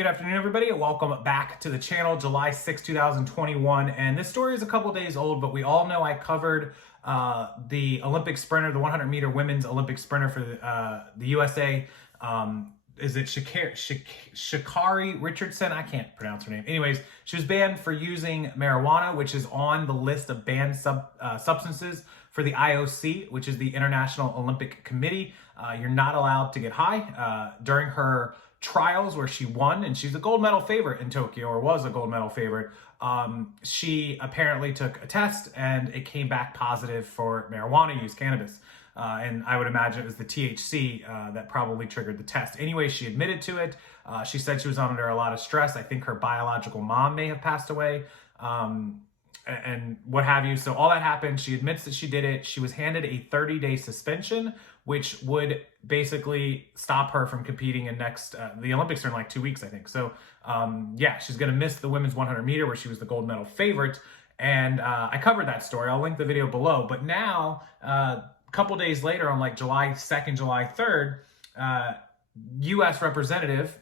good afternoon, everybody. Welcome back to the channel, July 6, 2021. And this story is a couple days old, but we all know I covered the Olympic sprinter, the 100-meter women's Olympic sprinter for the USA. Is it Sha'carri Richardson? I can't pronounce her name. Anyways, she was banned for using marijuana, which is on the list of banned substances for the IOC, which is the International Olympic Committee. You're not allowed to get high. During her trials where she won, and she's a gold medal favorite in Tokyo, or was a gold medal favorite, she apparently took a test and it came back positive for marijuana use, cannabis. And I would imagine it was the THC that probably triggered the test. Anyway, she admitted to it. She said she was under a lot of stress. I think her biological mom may have passed away, and what have you. So all that happened. She admits that she did it. She was handed a 30-day suspension, which would basically stop her from competing in the Olympics are in like 2 weeks, I think. So yeah, she's going to miss the women's 100 meter where she was the gold medal favorite. And I covered that story. I'll link the video below. But now, a couple days later, on like July 2nd, July 3rd, U.S. Representative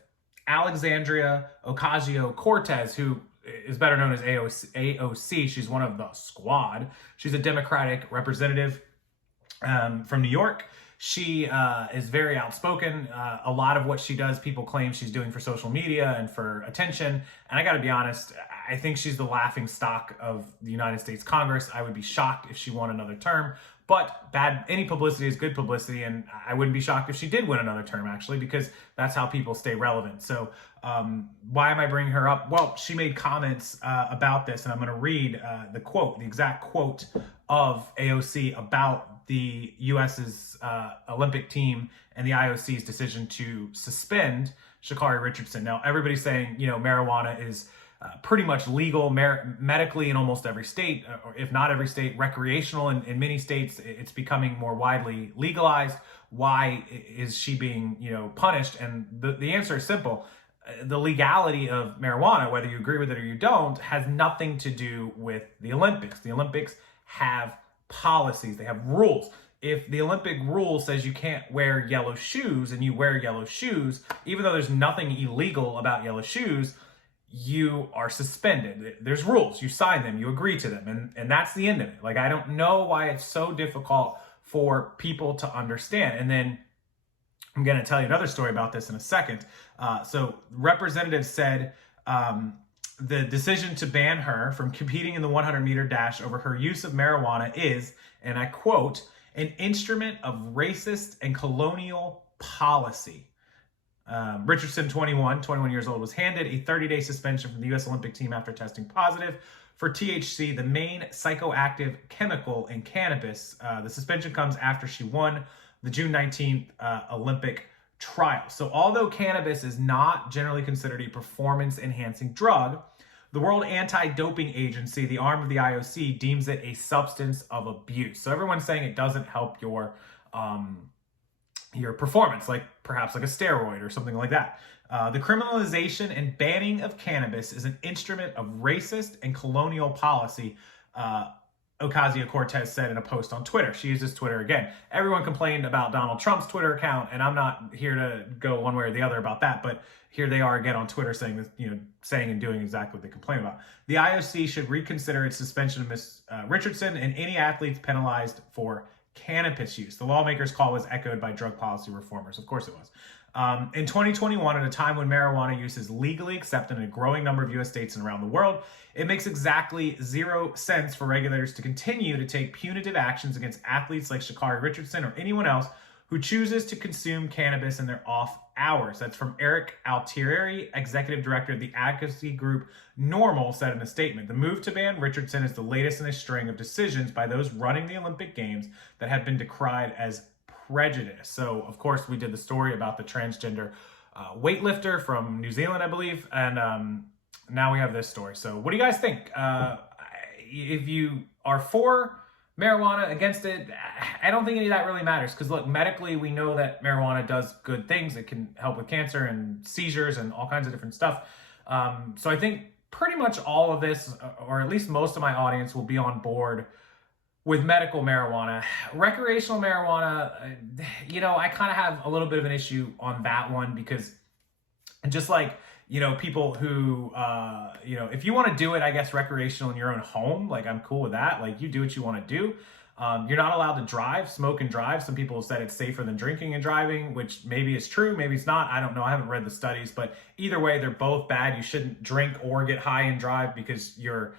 Alexandria Ocasio-Cortez, who is better known as AOC. She's one of the squad. She's a Democratic representative from New York. She is very outspoken. A lot of what she does, people claim she's doing for social media and for attention. And I got to be honest, I think she's the laughing stock of the United States Congress. I would be shocked if she won another term. But any publicity is good publicity, and I wouldn't be shocked if she did win another term, actually, because that's how people stay relevant. So why am I bringing her up? Well, she made comments about this, and I'm going to read the exact quote of AOC about the U.S.'s Olympic team and the IOC's decision to suspend Sha'carri Richardson. Now, everybody's saying, marijuana is pretty much legal medically in almost every state, or if not every state, recreational in many states. It's becoming more widely legalized. Why is she being, punished? And the answer is simple. The legality of marijuana, whether you agree with it or you don't, has nothing to do with the Olympics. The Olympics have policies. They have rules. If the Olympic rule says you can't wear yellow shoes and you wear yellow shoes, even though there's nothing illegal about yellow shoes, you are suspended. There's rules. You sign them. You agree to them. And that's the end of it. Like, I don't know why it's so difficult for people to understand. And then I'm going to tell you another story about this in a second. So representatives said the decision to ban her from competing in the 100-meter dash over her use of marijuana is, and I quote, an instrument of racist and colonial policy. Richardson, 21 years old, was handed a 30-day suspension from the U.S. Olympic team after testing positive for THC, the main psychoactive chemical in cannabis. The suspension comes after she won the June 19th Olympic trial. So although cannabis is not generally considered a performance-enhancing drug, the World Anti-Doping Agency, the arm of the IOC, deems it a substance of abuse. So everyone's saying it doesn't help your performance, like perhaps like a steroid or something like that. The criminalization and banning of cannabis is an instrument of racist and colonial policy, Ocasio-Cortez said in a post on Twitter. She uses Twitter again. Everyone complained about Donald Trump's Twitter account, and I'm not here to go one way or the other about that, but here they are again on Twitter saying this, saying and doing exactly what they complain about. The IOC should reconsider its suspension of Ms. Richardson and any athletes penalized for cannabis use. The lawmakers' call was echoed by drug policy reformers. Of course it was. In 2021, at a time when marijuana use is legally accepted in a growing number of U.S. states and around the world, it makes exactly zero sense for regulators to continue to take punitive actions against athletes like Sha'carri Richardson or anyone else who chooses to consume cannabis in their off hours. That's from Eric Altieri, executive director of the advocacy group NORML, said in a statement. The move to ban Richardson is the latest in a string of decisions by those running the Olympic Games that have been decried as prejudice. So, of course, we did the story about the transgender weightlifter from New Zealand, I believe, and now we have this story. So what do you guys think? If you are for marijuana, against it, I don't think any of that really matters, because look, medically we know that marijuana does good things. It can help with cancer and seizures and all kinds of different stuff. So I think pretty much all of this, or at least most of my audience, will be on board with medical marijuana. Recreational marijuana, I kind of have a little bit of an issue on that one, because just like people who, if you want to do it, I guess, recreational in your own home, like, I'm cool with that. Like, you do what you want to do. You're not allowed to smoke and drive. Some people have said it's safer than drinking and driving, which maybe is true, maybe it's not. I don't know. I haven't read the studies, but either way, they're both bad. You shouldn't drink or get high and drive because your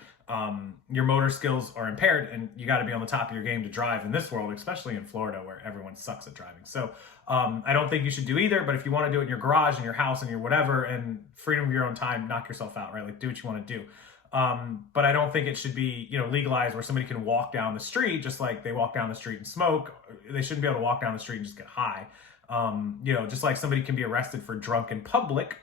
motor skills are impaired, and you got to be on the top of your game to drive in this world, especially in Florida where everyone sucks at driving. So I don't think you should do either, but if you want to do it in your garage, in your house, in your whatever, and freedom of your own time, knock yourself out, right? Like, do what you want to do. But I don't think it should be, legalized where somebody can walk down the street just like they walk down the street and smoke. They shouldn't be able to walk down the street and just get high. Just like somebody can be arrested for drunk in public.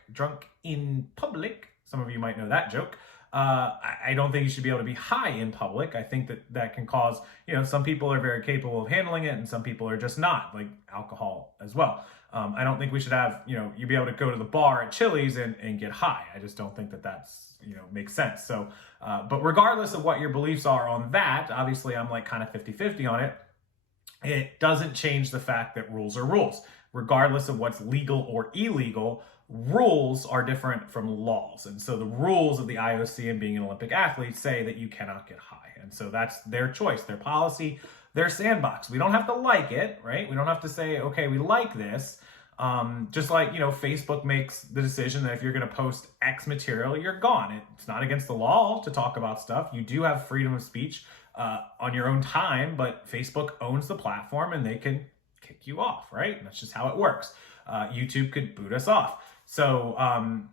Some of you might know that joke. I don't think you should be able to be high in public. I think that can cause, some people are very capable of handling it and some people are just not, like alcohol as well. I don't think we should have, you be able to go to the bar at Chili's and get high. I just don't think that's, makes sense. So, but regardless of what your beliefs are on that, obviously I'm like kind of 50-50 on it. It doesn't change the fact that rules are rules. Regardless of what's legal or illegal, rules are different from laws. And so the rules of the IOC and being an Olympic athlete say that you cannot get high. And so that's their choice, their policy, their sandbox. We don't have to like it, right? We don't have to say, okay, we like this. Just like, Facebook makes the decision that if you're going to post X material, you're gone. It's not against the law to talk about stuff. You do have freedom of speech on your own time, but Facebook owns the platform and they can kick you off, right? And that's just how it works. YouTube could boot us off. So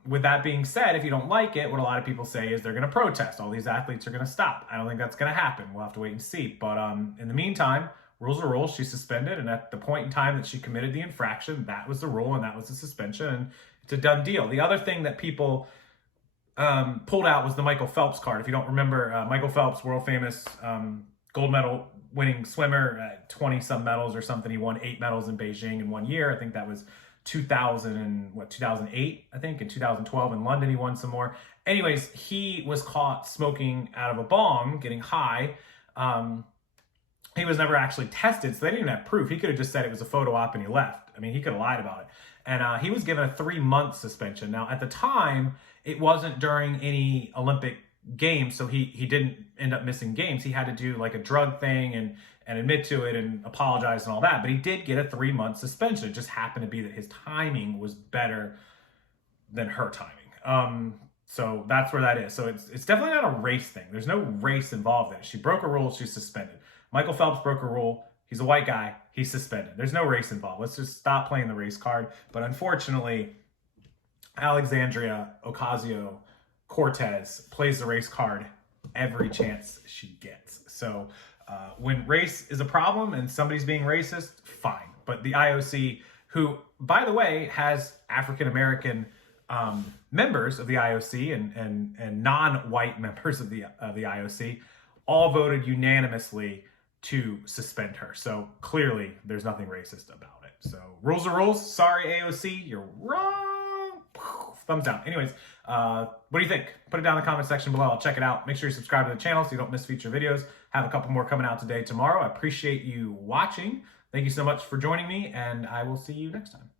with that being said, if you don't like it, what a lot of people say is they're going to protest. All these athletes are going to stop. I don't think that's going to happen. We'll have to wait and see. But in the meantime, rules are rules. She's suspended. And at the point in time that she committed the infraction, that was the rule and that was the suspension. And it's a done deal. The other thing that people pulled out was the Michael Phelps card. If you don't remember, Michael Phelps, world famous gold medal winning swimmer, 20 some medals or something. He won 8 medals in Beijing in 1 year. I think that was 2008, I think. In 2012 in London, he won some more. Anyways, he was caught smoking out of a bong, getting high. He was never actually tested, so they didn't even have proof. He could have just said it was a photo op and he left. I mean, he could have lied about it. And he was given a 3-month suspension. Now, at the time, it wasn't during any Olympic games, so he didn't end up missing games. He had to do like a drug thing and admit to it and apologize and all that. But he did get a 3-month suspension. It just happened to be that his timing was better than her timing. So that's where that is. So it's definitely not a race thing. There's no race involved in it. She broke a rule, she's suspended. Michael Phelps broke a rule. He's a white guy. He's suspended. There's no race involved. Let's just stop playing the race card. But unfortunately, Alexandria Ocasio-Cortez plays the race card every chance she gets. So when race is a problem and somebody's being racist, fine. But the IOC, who, by the way, has African-American members of the IOC and non-white members of the IOC, all voted unanimously to suspend her. So clearly there's nothing racist about it. So rules are rules. Sorry, AOC, you're wrong. Thumbs down. Anyways, what do you think? Put it down in the comment section below. I'll check it out. Make sure you subscribe to the channel so you don't miss future videos. Have a couple more coming out today, tomorrow. I appreciate you watching. Thank you so much for joining me, and I will see you next time.